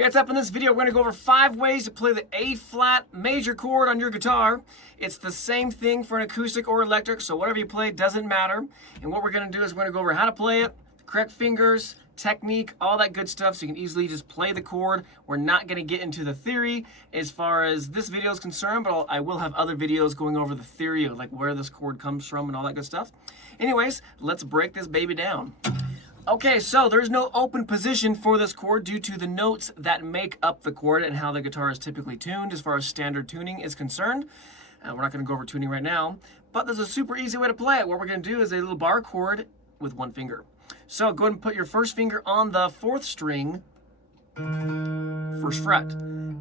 Hey, what's up? In this video, we're going to go over 5 ways to play the A-flat major chord on your guitar. It's the same thing for an acoustic or electric, so whatever you play doesn't matter. And what we're going to do is we're going to go over how to play it, correct fingers, technique, all that good stuff, so you can easily just play the chord. We're not going to get into the theory as far as this video is concerned, but I will have other videos going over the theory of like where this chord comes from and all that good stuff. Anyways, let's break this baby down. Okay, so there's no open position for this chord due to the notes that make up the chord and how the guitar is typically tuned as far as standard tuning is concerned. We're not going to go over tuning right now, but there's a super easy way to play it. What we're going to do is a little bar chord with one finger. So go ahead and put your first finger on the 4th string, 1st fret,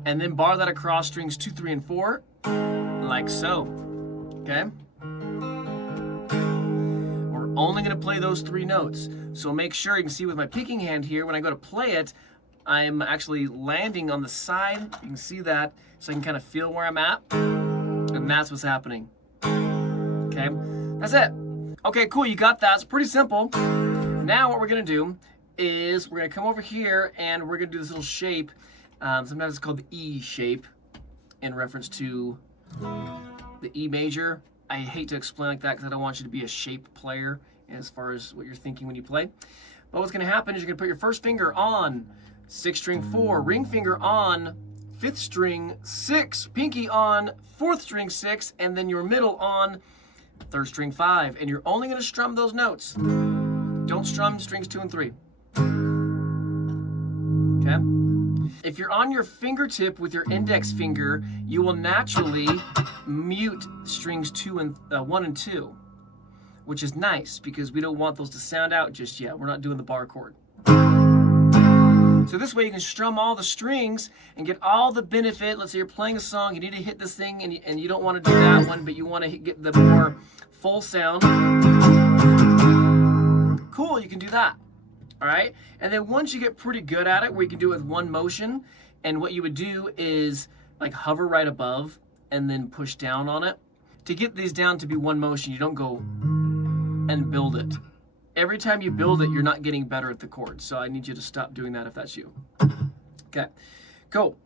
and then bar that across strings 2, 3, and 4, like so. Okay? We're only going to play those 3 notes. So make sure, you can see with my picking hand here, when I go to play it, I'm actually landing on the side. You can see that, so I can kind of feel where I'm at. And that's what's happening. Okay, that's it. Okay, cool, you got that. It's pretty simple. Now what we're gonna do is we're gonna come over here and we're gonna do this little shape. Sometimes it's called the E shape in reference to the E major. I hate to explain like that because I don't want you to be a shape player as far as what you're thinking when you play. But what's gonna happen is you're gonna put your first finger on 6th string 4, ring finger on 5th string 6, pinky on 4th string 6, and then your middle on 3rd string 5. And you're only gonna strum those notes. Don't strum strings 2 and 3. Okay? If you're on your fingertip with your index finger, you will naturally mute strings 1 and 2. Which is nice because we don't want those to sound out just yet. We're not doing the bar chord. So this way you can strum all the strings and get all the benefit. Let's say you're playing a song, you need to hit this thing and you don't want to do that one, but you want to get the more full sound. Cool, you can do that. All right? And then once you get pretty good at it, where you can do it with one motion, and what you would do is like hover right above and then push down on it. To get these down to be one motion, you don't go and build it. Every time you build it, you're not getting better at the chord. So I need you to stop doing that if that's you. Okay, cool.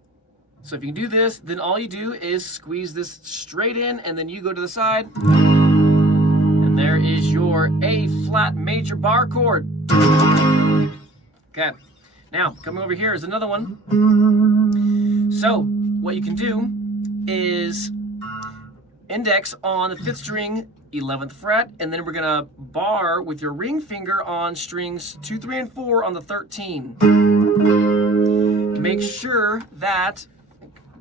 So if you can do this, then all you do is squeeze this straight in and then you go to the side. And there is your A-flat major bar chord. Okay, now coming over here is another one. So what you can do is index on the 5th string, 11th fret, and then we're gonna bar with your ring finger on strings 2, 3, and 4 on the 13. Make sure that,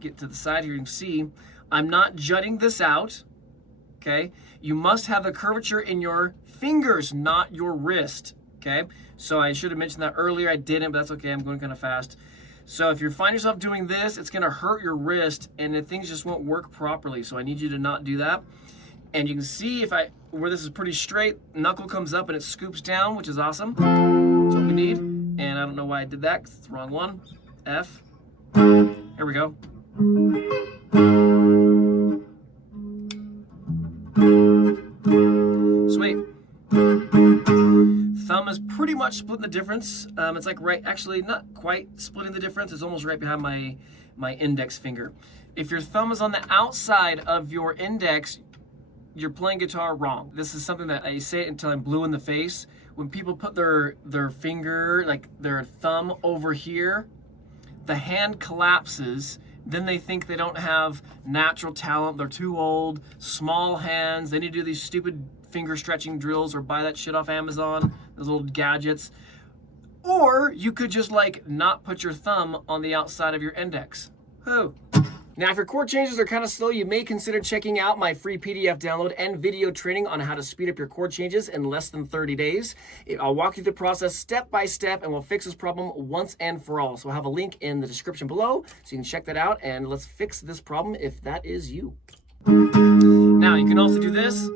get to the side here, you can see, I'm not jutting this out, okay? You must have the curvature in your fingers, not your wrist, okay? So I should have mentioned that earlier, I didn't, but that's okay, I'm going kind of fast. So if you find yourself doing this, it's gonna hurt your wrist and things just won't work properly. So I need you to not do that. And you can see where this is pretty straight, knuckle comes up and it scoops down, which is awesome. That's what we need. And I don't know why I did that, because it's the wrong one. F. Here we go. Sweet. Thumb is pretty much splitting the difference. It's like actually not quite splitting the difference. It's almost right behind my index finger. If your thumb is on the outside of your index, you're playing guitar wrong. This is something that I say it until I'm blue in the face. When people put their finger, like their thumb over here, the hand collapses. Then they think they don't have natural talent. They're too old, small hands. They need to do these stupid finger stretching drills or buy that shit off Amazon, those little gadgets. Or you could just like not put your thumb on the outside of your index. Oh. Now, if your chord changes are kind of slow, you may consider checking out my free PDF download and video training on how to speed up your chord changes in less than 30 days. I'll walk you through the process step by step, and we'll fix this problem once and for all. So I'll have a link in the description below, so you can check that out, and let's fix this problem if that is you. Now, you can also do this.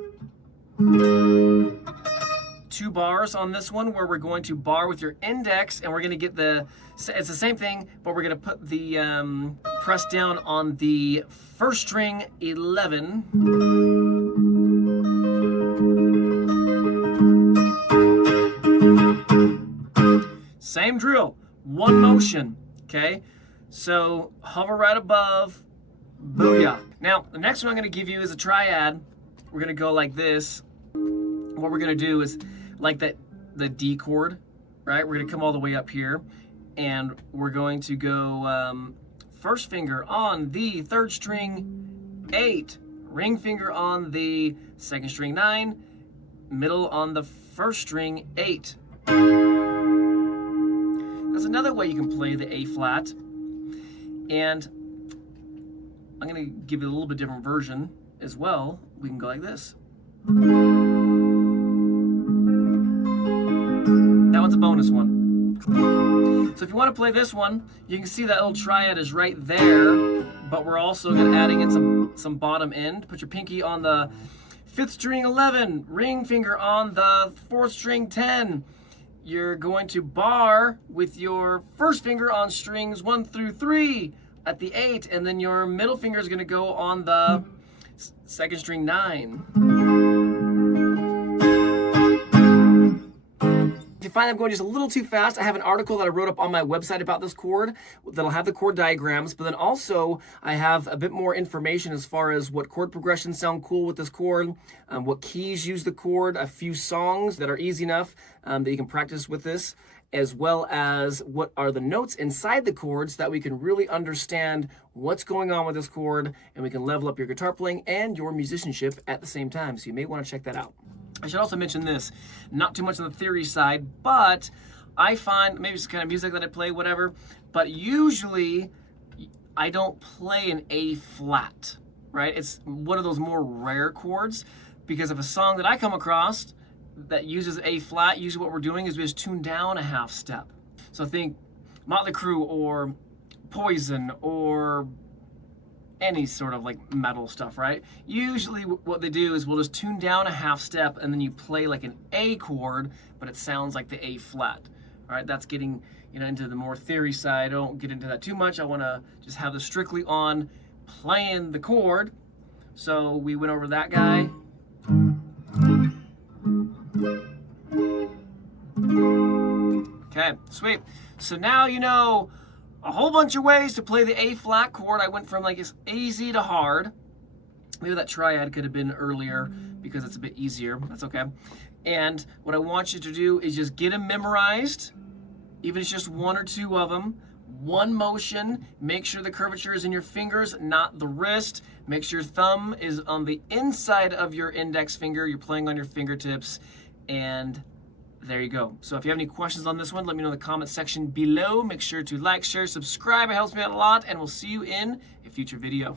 2 bars on this one where we're going to bar with your index and we're going to get it's the same thing, but we're going to put the press down on the 1st string 11. Same drill, one motion, okay? So hover right above, booyah. Now, the next one I'm gonna give you is a triad. We're gonna go like this. What we're gonna do is like the D chord, right? We're gonna come all the way up here, and we're going to go first finger on the third string 8, ring finger on the second string 9, middle on the first string 8. That's another way you can play the A flat. And I'm gonna give you a little bit different version as well. We can go like this. That one's a bonus one. So if you want to play this one, you can see that little triad is right there, but we're also gonna adding in some bottom end. Put your pinky on the 5th string 11, ring finger on the 4th string 10. You're going to bar with your first finger on strings 1 through 3 at the 8, and then your middle finger is going to go on the 2nd string 9. If you find I'm going just a little too fast, I have an article that I wrote up on my website about this chord that'll have the chord diagrams, but then also I have a bit more information as far as what chord progressions sound cool with this chord, what keys use the chord, a few songs that are easy enough that you can practice with this, as well as what are the notes inside the chord so that we can really understand what's going on with this chord, and we can level up your guitar playing and your musicianship at the same time. So you may want to check that out. I should also mention this, not too much on the theory side, but I find, maybe it's the kind of music that I play, whatever, but usually I don't play an A flat, right? It's one of those more rare chords, because if a song that I come across that uses A flat, usually what we're doing is we just tune down a half step. So think Motley Crue or Poison or any sort of like metal stuff, right? Usually what they do is we'll just tune down a half step and then you play like an A chord, but it sounds like the A flat. All right, that's getting, you know, into the more theory side. I don't get into that too much. I want to just have this strictly on playing the chord. So we went over that guy. Okay, sweet. So now you know a whole bunch of ways to play the A flat chord. I went from like it's easy to hard. Maybe that triad could have been earlier because it's a bit easier. That's okay. And what I want you to do is just get them memorized, even if it's just 1 or 2 of them. One motion. Make sure the curvature is in your fingers, not the wrist. Make sure your thumb is on the inside of your index finger. You're playing on your fingertips, and there you go. So if you have any questions on this one, let me know in the comment section below. Make sure to like, share, subscribe. It helps me out a lot, and we'll see you in a future video.